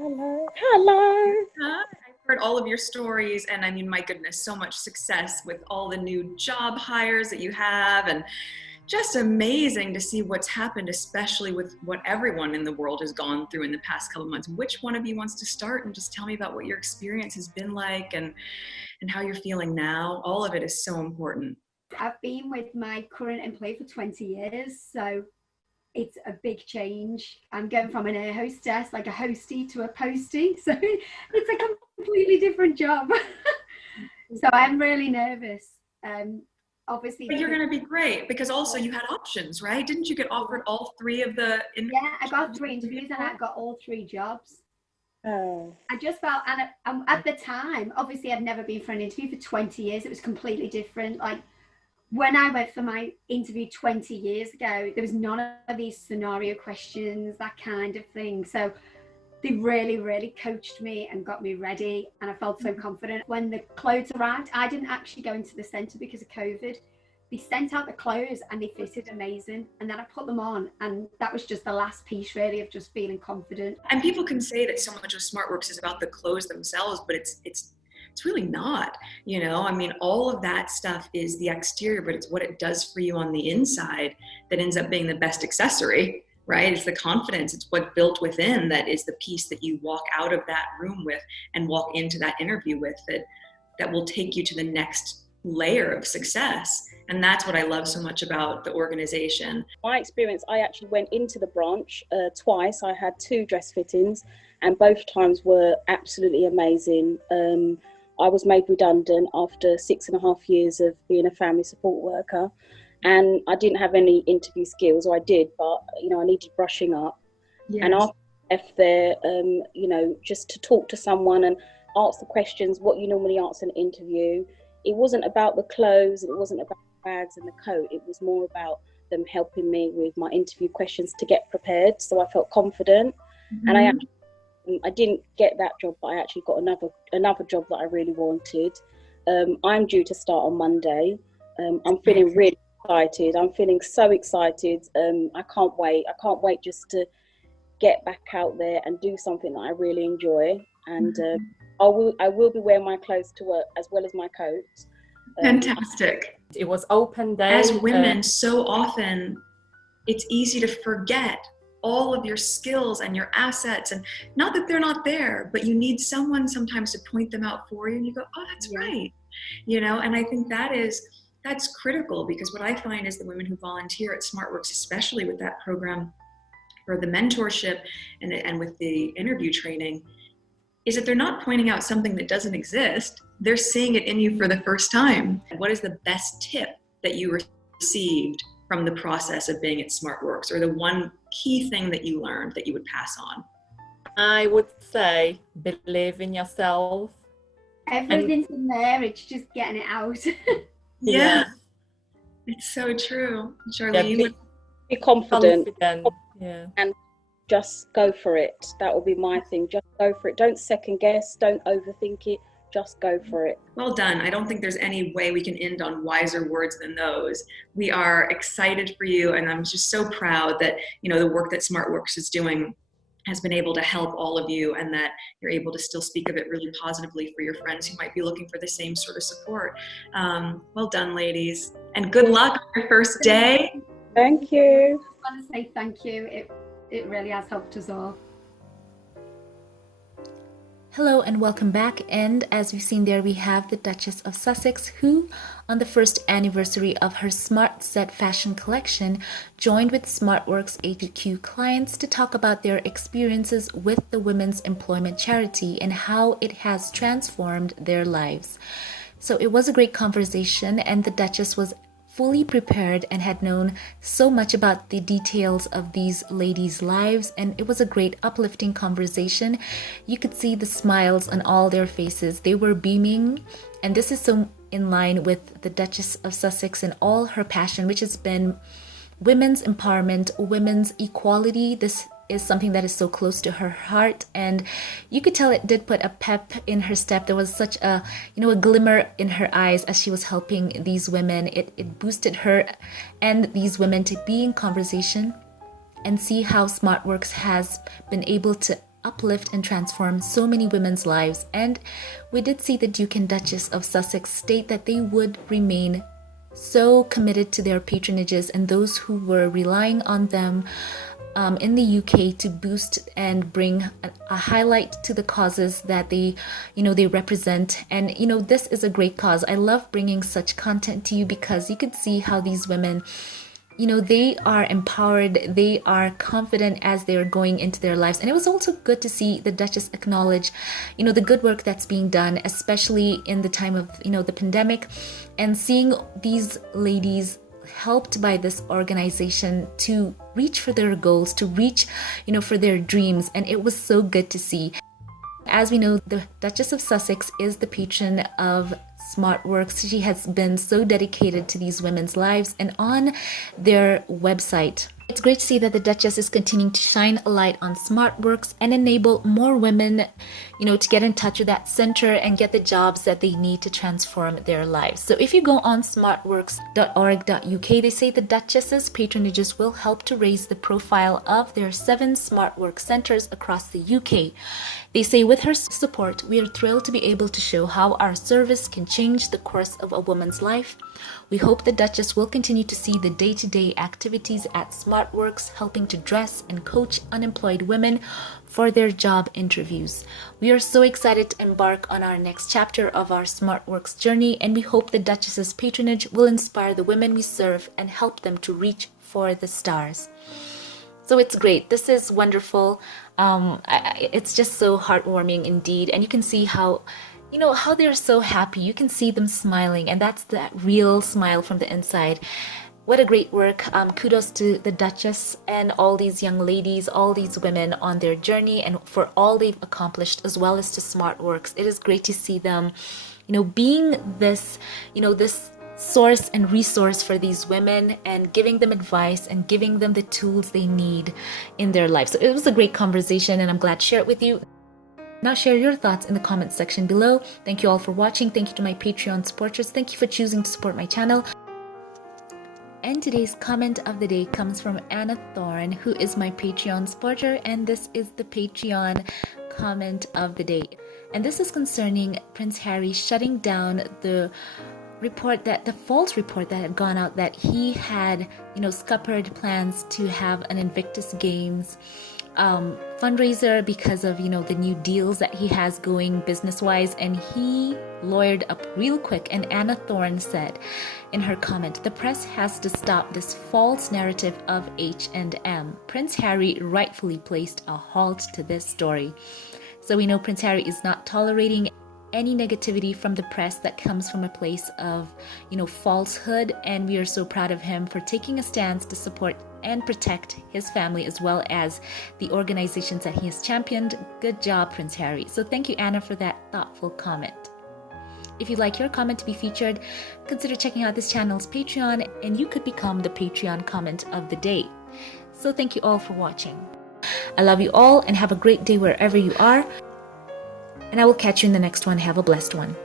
Hello. Hello. I've heard all of your stories, and I mean, my goodness, so much success with all the new job hires that you have, and just amazing to see what's happened, especially with what everyone in the world has gone through in the past couple of months. Which one of you wants to start and just tell me about what your experience has been like and how you're feeling now? All of it is so important. I've been with my current employer for 20 years, so it's a big change. I'm going from an air hostess, like a hostie, to a postie, so it's a completely different job. So I'm really nervous. Obviously, but you're going to be great, because also you had options, right? Didn't you get offered all three of the Yeah, I got 3 interviews and I got all 3 jobs. Oh. I just felt, and at the time, obviously I'd never been for an interview for 20 years. It was completely different. Like, when I went for my interview 20 years ago, there was none of these scenario questions, that kind of thing. So they really, really coached me and got me ready, and I felt so confident. When the clothes arrived, I didn't actually go into the centre because of COVID. They sent out the clothes and they fitted amazing, and then I put them on, and that was just the last piece really of just feeling confident. And people can say that so much of SmartWorks is about the clothes themselves, but it's really not, you know. I mean, all of that stuff is the exterior, but it's what it does for you on the inside that ends up being the best accessory, right? It's the confidence, it's what built within that is the piece that you walk out of that room with and walk into that interview with, that will take you to the next layer of success. And that's what I love so much about the organization. My experience, I actually went into the branch twice. I had 2 dress fittings, and both times were absolutely amazing. I was made redundant after 6.5 years of being a family support worker, and I didn't have any interview skills, or I did, but you know, I needed brushing up. Yes. And after I left there, you know, just to talk to someone and ask the questions what you normally ask in an interview. It wasn't about the clothes, it wasn't about the bags and the coat, it was more about them helping me with my interview questions to get prepared, so I felt confident. Mm-hmm. And I didn't get that job, but I actually got another job that I really wanted. I'm due to start on Monday. I'm feeling really excited. I'm feeling so excited. I can't wait. I can't wait just to get back out there and do something that I really enjoy. And I will be wearing my clothes to work as well as my coat. Fantastic. It was open day. As women, so often it's easy to forget all of your skills and your assets, and not that they're not there, but you need someone sometimes to point them out for you, and you go, oh, that's right, you know. And I think that's critical, because what I find is the women who volunteer at SmartWorks, especially with that program or the mentorship and with the interview training, is that they're not pointing out something that doesn't exist. They're seeing it in you for the first time. What is the best tip that you received from the process of being at SmartWorks, or the one key thing that you learned that you would pass on? I would say believe in yourself. Everything's in there, it's just getting it out. Yeah, it's so true. Charlene, be confident. Yeah. And just go for it. That will be my thing. Just go for it. Don't second guess. Don't overthink it. Just go for it. Well done. I don't think there's any way we can end on wiser words than those. We are excited for you, and I'm just so proud that, you know, the work that SmartWorks is doing has been able to help all of you, and that you're able to still speak of it really positively for your friends who might be looking for the same sort of support. Well done, ladies, and good luck on your first day. Thank you. I just want to say thank you. It really has helped us all. Hello and welcome back, and as we've seen there, we have the Duchess of Sussex, who on the first anniversary of her Smart Set fashion collection joined with SmartWorks HQ clients to talk about their experiences with the Women's Employment Charity and how it has transformed their lives. So it was a great conversation, and the Duchess was fully prepared and had known so much about the details of these ladies' lives, and it was a great uplifting conversation. You could see the smiles on all their faces. They were beaming, and this is so in line with the Duchess of Sussex and all her passion, which has been women's empowerment, women's equality. This is something that is so close to her heart, and you could tell it did put a pep in her step. There was such a glimmer in her eyes as she was helping these women. It boosted her and these women to be in conversation and see how SmartWorks has been able to uplift and transform so many women's lives. And we did see the Duke and Duchess of Sussex state that they would remain so committed to their patronages and those who were relying on them in the UK to boost and bring a highlight to the causes that they represent. And this is a great cause. I love bringing such content to you because you could see how these women, they are empowered, they are confident as they're going into their lives. And it was also good to see the Duchess acknowledge, the good work that's being done, especially in the time of, the pandemic, and seeing these ladies helped by this organization to reach for their goals, to reach, for their dreams. And it was so good to see. As we know, the Duchess of Sussex is the patron of SmartWorks. She has been so dedicated to these women's lives, and on their website, it's great to see that the Duchess is continuing to shine a light on SmartWorks and enable more women, to get in touch with that center and get the jobs that they need to transform their lives. So if you go on smartworks.org.uk, they say the Duchess's patronages will help to raise the profile of their 7 SmartWorks centers across the UK. They say with her support, we are thrilled to be able to show how our service can change the course of a woman's life. We hope the Duchess will continue to see the day-to-day activities at SmartWorks helping to dress and coach unemployed women for their job interviews. We are so excited to embark on our next chapter of our SmartWorks journey, and we hope the Duchess's patronage will inspire the women we serve and help them to reach for the stars. So it's great. This is wonderful. It's just so heartwarming indeed. And you can see how they're so happy. You can see them smiling, and that's that real smile from the inside. What a great work. Kudos to the Duchess and all these young ladies, all these women on their journey, and for all they've accomplished, as well as to SmartWorks. It is great to see them, being this, this source and resource for these women and giving them advice and giving them the tools they need in their life. So it was a great conversation, and I'm glad to share it with you. Now share your thoughts in the comments section below. Thank you all for watching. Thank you to my Patreon supporters. Thank you for choosing to support my channel. And today's comment of the day comes from Anna Thorne, who is my Patreon supporter, and this is the Patreon comment of the day. And this is concerning Prince Harry shutting down the false report that had gone out that he had, scuppered plans to have an Invictus Games fundraiser because of the new deals that he has going business-wise, and he lawyered up real quick. And Anna Thorne said in her comment, the press has to stop this false narrative of H&M. Prince Harry rightfully placed a halt to this story. So we know Prince Harry is not tolerating any negativity from the press that comes from a place of falsehood, and we are so proud of him for taking a stance to support and protect his family as well as the organizations that he has championed. Good job, Prince Harry. So thank you, Anna, for that thoughtful comment. If you'd like your comment to be featured, consider checking out this channel's Patreon, and you could become the Patreon comment of the day. So thank you all for watching. I love you all, and have a great day wherever you are. And I will catch you in the next one. Have a blessed one.